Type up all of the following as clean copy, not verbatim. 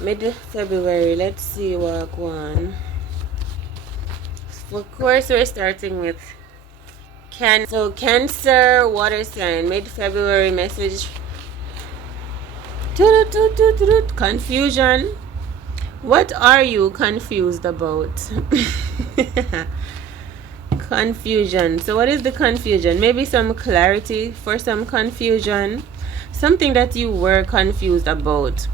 Mid-February. Let's see what one. Of course, we're starting with Cancer. So Cancer, water sign. Mid-February message. Confusion. What are you confused about? Confusion. So what is the confusion? Maybe some clarity for some confusion. Something that you were confused about.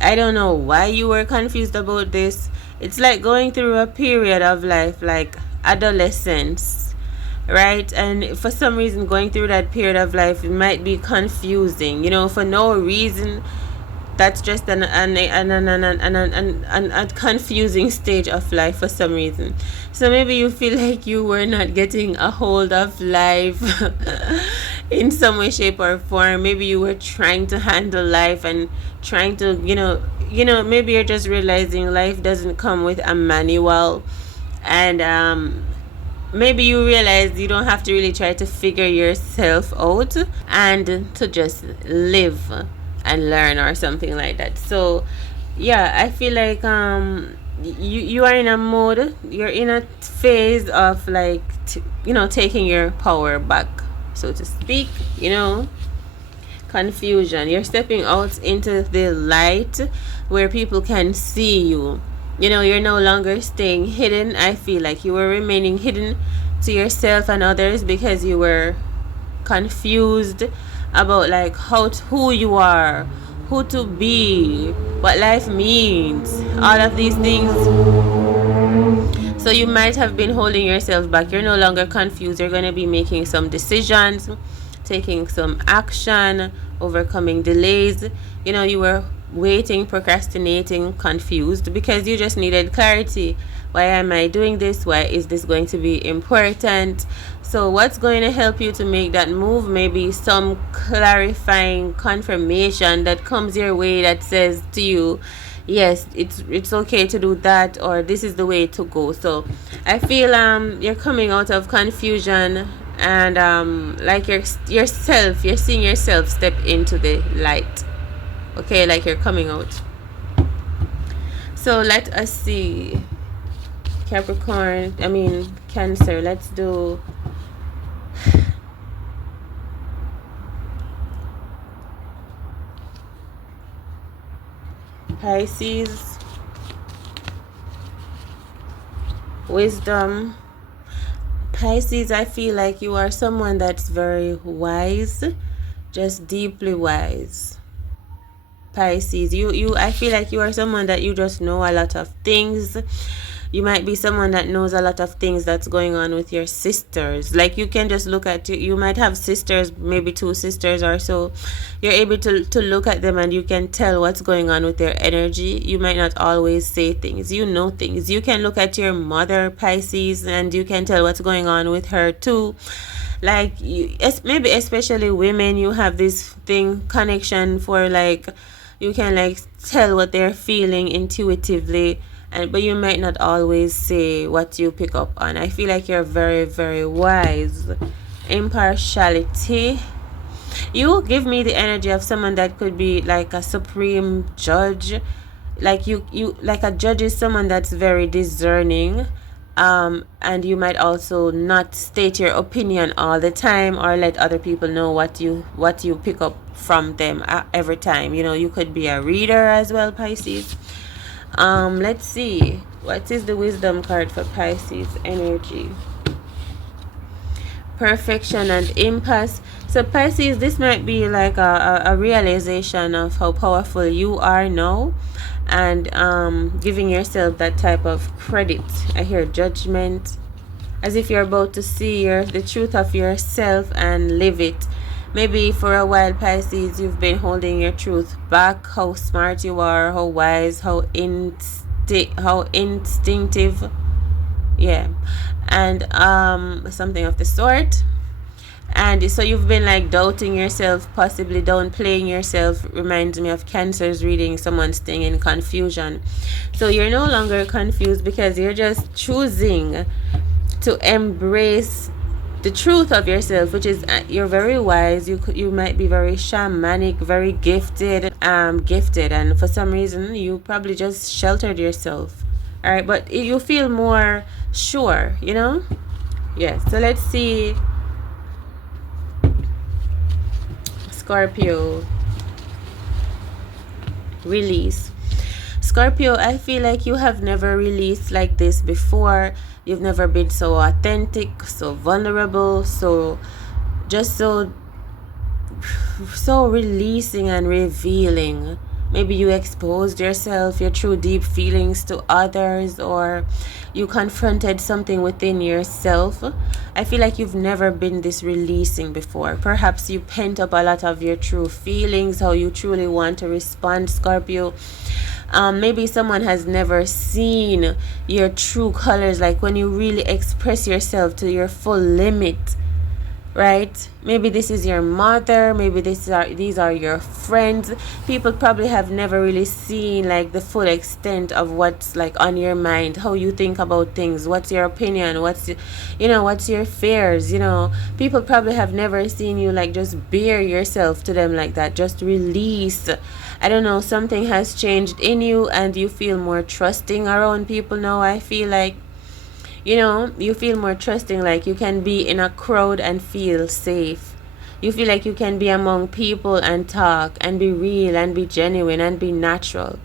I don't know why you were confused about this. It's like going through a period of life, like adolescence, right? And for some reason, going through that period of life, it might be confusing, for no reason. That's just a confusing stage of life for some reason. So maybe you feel like you were not getting a hold of life in some way, shape, or form. Maybe you were trying to handle life and trying to, maybe you're just realizing life doesn't come with a manual. And maybe you realize you don't have to really try to figure yourself out and to just live and learn or something like that. So yeah, I feel like you are in a mode, you're in a phase of like taking your power back, so to speak. Confusion, you're stepping out into the light where people can see you. You're no longer staying hidden. I feel like you were remaining hidden to yourself and others because you were confused about like who you are, who to be, what life means, all of these things. So you might have been holding yourself back. You're no longer confused. You're going to be making some decisions, taking some action, overcoming delays. You were waiting, procrastinating, confused because you just needed clarity. Why am I doing this? Why is this going to be important? So what's going to help you to make that move? Maybe some clarifying confirmation that comes your way that says to you, yes, it's okay to do that, or this is the way to go. So I feel you're coming out of confusion, and like you're seeing yourself step into the light. Okay, like you're coming out. So let us see. Cancer. Let's do Pisces. Wisdom. Pisces, I feel like you are someone that's very wise, just deeply wise. Pisces, I feel like you are someone that you just know a lot of things. You might be someone that knows a lot of things that's going on with your sisters. Like you can just look at you might have sisters, maybe 2 sisters or so. You're able to look at them and you can tell what's going on with their energy. You might not always say things. You know things. You can look at your mother, Pisces, and you can tell what's going on with her too. Like maybe especially women, you have this connection for like you can like tell what they're feeling intuitively, but you might not always say what you pick up on. I feel like you're very, very wise. Impartiality, you give me the energy of someone that could be like a supreme judge. Like you like a judge is someone that's very discerning, and you might also not state your opinion all the time or let other people know what you pick up from them every time. You could be a reader as well, Pisces. Let's see, what is the wisdom card for Pisces energy? Perfection and impasse. So Pisces, this might be like a realization of how powerful you are now, and giving yourself that type of credit. I hear judgment, as if you're about to see the truth of yourself and live it. Maybe for a while, Pisces, you've been holding your truth back, how smart you are, how wise, how instinctive. Yeah. And something of the sort. And so you've been like doubting yourself, possibly downplaying yourself. Reminds me of Cancer's reading, someone staying in confusion. So you're no longer confused because you're just choosing to embrace the truth of yourself, which is you're very wise. You might be very shamanic, very gifted, and for some reason you probably just sheltered yourself. All right, but you feel more sure, you know. Yes. So let's see, Scorpio, release. Scorpio, I feel like you have never released like this before. You've never been so authentic, so vulnerable, so releasing and revealing. Maybe you exposed yourself, your true deep feelings to others, or you confronted something within yourself. I feel like you've never been this releasing before. Perhaps you pent up a lot of your true feelings, how you truly want to respond, Scorpio. Maybe someone has never seen your true colors, like when you really express yourself to your full limit, right? Maybe this is your mother, maybe these are your friends. People probably have never really seen like the full extent of what's like on your mind, how you think about things, what's your opinion, what's your fears. People probably have never seen you like just bare yourself to them like that, just release. I don't know, something has changed in you and you feel more trusting around people now. I feel like you feel more trusting, like you can be in a crowd and feel safe. You feel like you can be among people and talk and be real and be genuine and be natural.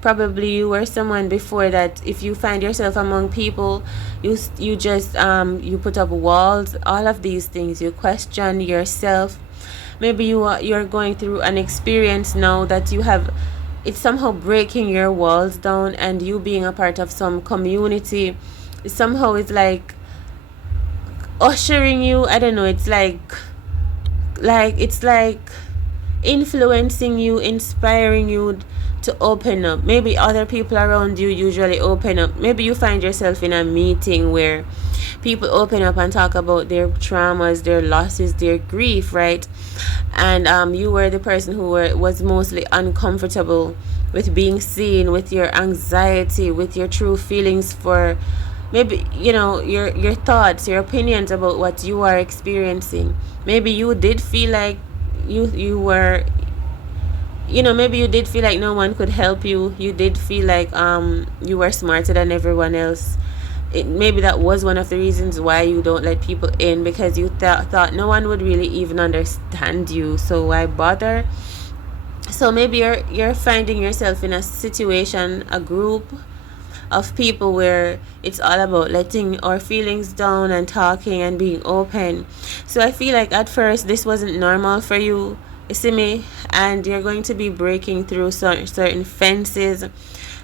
Probably you were someone before that if you find yourself among people, you just you put up walls, all of these things. You question yourself. Maybe you're going through an experience now that it's somehow breaking your walls down, and you being a part of some community somehow it's like ushering you. I don't know, it's like influencing you, inspiring you to open up. Maybe other people around you usually open up. Maybe you find yourself in a meeting where people open up and talk about their traumas, their losses, their grief, right? And you were the person who was mostly uncomfortable with being seen, with your anxiety, with your true feelings for maybe your thoughts, your opinions about what you are experiencing. Maybe you did feel like you were maybe you did feel like no one could help you. You did feel like you were smarter than everyone else. Maybe that was one of the reasons why you don't let people in, because you thought no one would really even understand you, so why bother? So maybe you're finding yourself in a situation, a group of people where it's all about letting our feelings down and talking and being open. So I feel like at first this wasn't normal for you, you see me, and you're going to be breaking through certain fences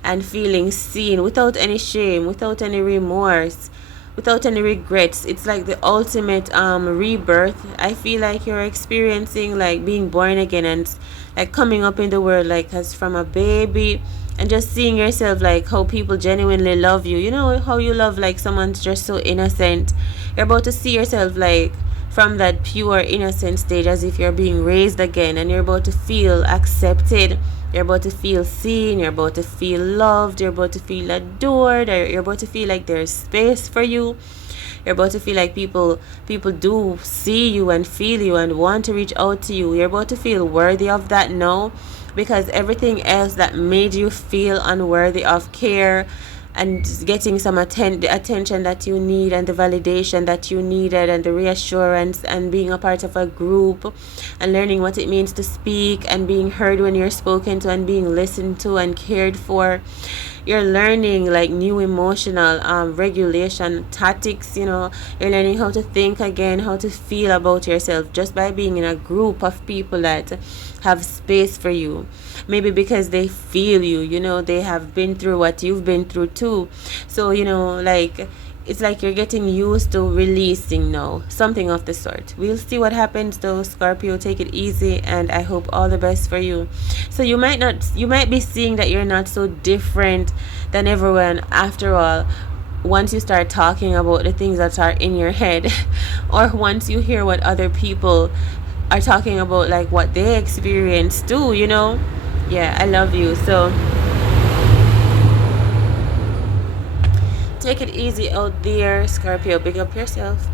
and feeling seen without any shame, without any remorse, without any regrets. It's like the ultimate rebirth. I feel like you're experiencing like being born again and like coming up in the world like as from a baby, and just seeing yourself like how people genuinely love you. You know how you love like someone's just so innocent. You're about to see yourself like from that pure innocent stage, as if you're being raised again, and you're about to feel accepted. You're about to feel seen, you're about to feel loved, you're about to feel adored, or you're about to feel like there's space for you. You're about to feel like people do see you and feel you and want to reach out to you. You're about to feel worthy of that now, because everything else that made you feel unworthy of care and getting some the attention that you need, and the validation that you needed, and the reassurance, and being a part of a group, and learning what it means to speak, and being heard when you're spoken to, and being listened to and cared for. You're learning like new emotional regulation tactics. You're learning how to think again, how to feel about yourself, just by being in a group of people that have space for you. Maybe because they feel you, they have been through what you've been through too. So like it's like you're getting used to releasing now, something of the sort. We'll see what happens though, Scorpio. Take it easy, and I hope all the best for you. So you might be seeing that you're not so different than everyone after all, once you start talking about the things that are in your head or once you hear what other people are talking about, like what they experience too. Yeah, I love you. So take it easy out there, Scorpio. Big up yourself.